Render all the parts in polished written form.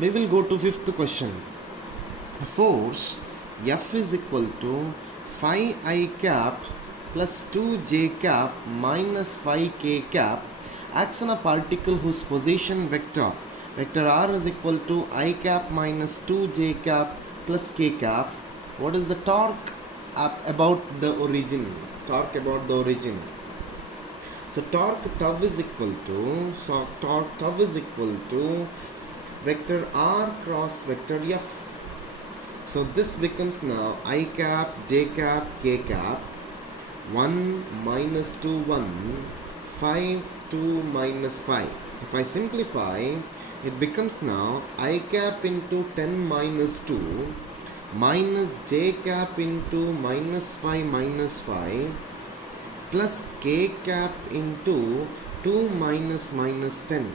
We will go to fifth question. Force F is equal to 5I cap plus 2J cap minus 5K cap acts on a particle whose position vector R is equal to I cap minus 2J cap plus K cap. What is the torque about the origin? Torque about the origin. So torque tau is equal to vector R cross vector F. So this becomes now I cap, J cap, K cap, 1 minus 2, 1, 5, 2 minus 5. If I simplify, it becomes now I cap into 10 minus 2 minus J cap into minus 5 plus K cap into 2 minus 10.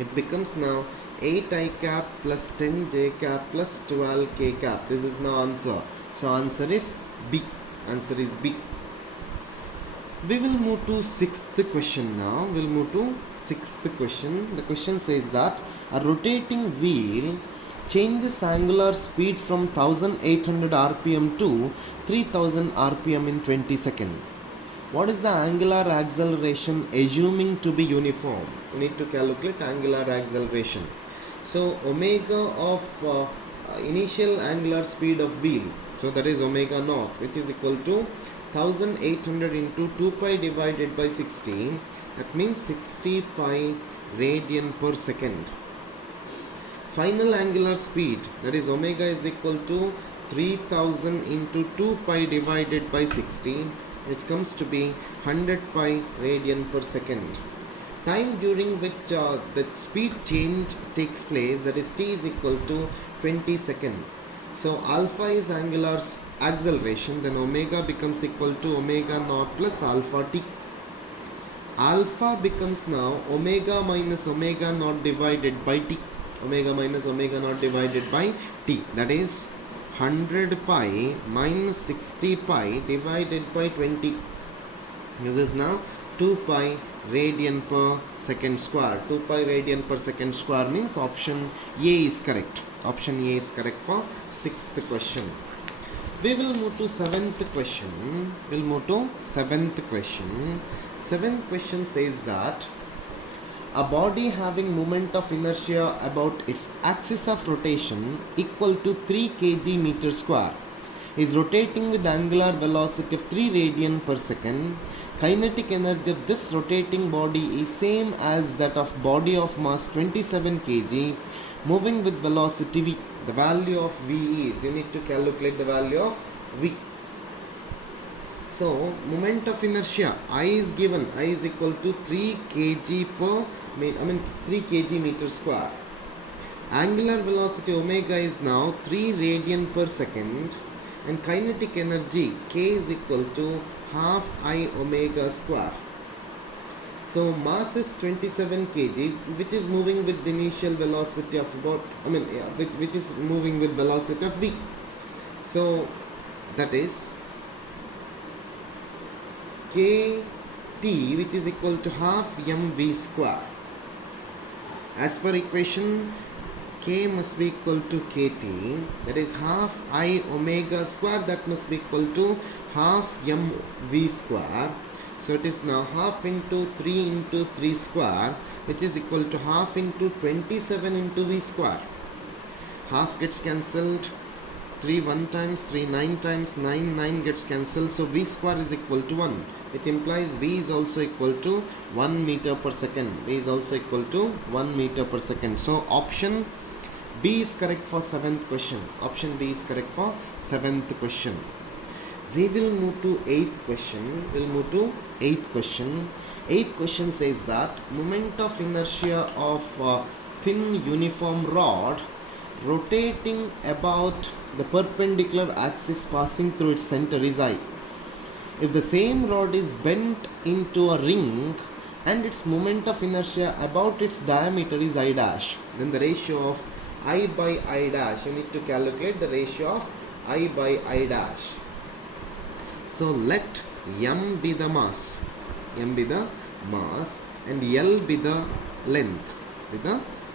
It becomes now 8I cap plus 10J cap plus 12K cap. This is now answer. So answer is B. Answer is B. We will move to sixth question now. We'll move to sixth question. The question says that a rotating wheel changes angular speed from 1800 rpm to 3000 rpm in 20 seconds. What is the angular acceleration assuming to be uniform? We need to calculate angular acceleration. So omega of initial angular speed of wheel, so that is omega naught, which is equal to 1800 into 2 pi divided by 60. That means 60 pi radian per second. Final angular speed, that is omega is equal to 3000 into 2 pi divided by 60, which comes to be 100 pi radian per second. Time during which the speed change takes place, that is t is equal to 20 seconds. So alpha is angular acceleration, then omega becomes equal to omega naught plus alpha t. Alpha becomes now omega minus omega naught divided by t. Omega minus omega naught divided by t, that is 100 pi minus 60 pi divided by 20. This is now 2 pi radian per second square. 2 pi radian per second square means option A is correct. Option A is correct for sixth question. We will move to seventh question. Seventh question says that a body having moment of inertia about its axis of rotation equal to 3 kg meter square is rotating with angular velocity of 3 radian per second. Kinetic energy of this rotating body is same as that of body of mass 27 kg moving with velocity v. The value of v is, you need to calculate the value of v. So moment of inertia I is given, I is equal to 3 kg per 3 kg meter square. Angular velocity omega is now 3 radian per second, and kinetic energy k is equal to half I omega square. So mass is 27 kg, which is moving with the initial velocity of about, which is moving with velocity of v. So that is kt, which is equal to half mv square. As per equation, k must be equal to kt, that is half I omega square, that must be equal to half mv square. So it is now half into 3 into 3 square, which is equal to half into 27 into v square. Half gets cancelled, 3 1 times, 3 9 times, 9 gets cancelled, so v square is equal to 1, which implies v is also equal to 1 meter per second. V is also equal to 1 meter per second. So option B is correct for seventh question. Option B is correct for seventh question. We will move to eighth question. Eighth question says that moment of inertia of thin uniform rod rotating about the perpendicular axis passing through its center is I. If the same rod is bent into a ring and its moment of inertia about its diameter is I dash, then the ratio of I by I dash, you need to calculate the ratio of I by I dash. So let m be the mass, and L be the length,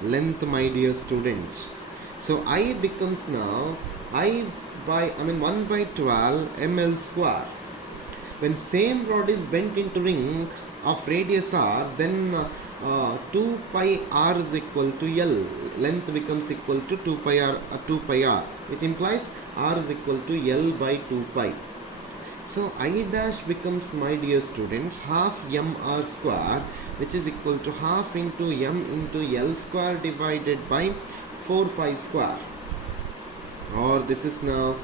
length, my dear students. So I becomes now 1 by 12 ml square. When same rod is bent into ring of radius r, then 2 pi r is equal to L. Length becomes equal to 2 pi r, which implies r is equal to L by 2 pi. So I dash becomes, my dear students, half mr square, which is equal to half into m into L square divided by 4 pi square, or this is now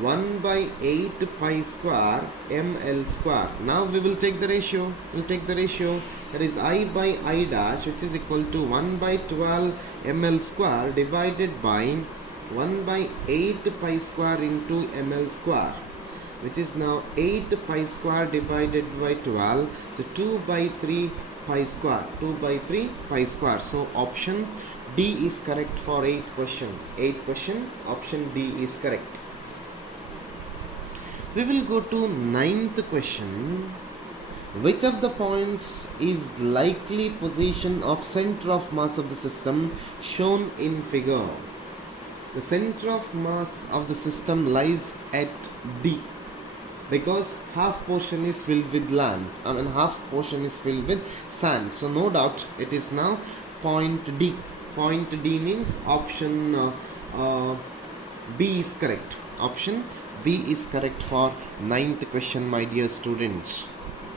1 by 8 pi square ml square. Now we will take the ratio. That is I by I dash, which is equal to 1 by 12 ml square divided by 1 by 8 pi square into ml square, which is now 8 pi square divided by 12. So 2 by 3 pi square. So option D is correct for 8th question. Option D is correct. We will go to 9th question. Which of the points is likely position of center of mass of the system shown in figure? The center of mass of the system lies at D, because half portion is filled with land, half portion is filled with sand. So no doubt it is now point D. Point D means option B is correct. Option B is correct for 9th question, my dear students.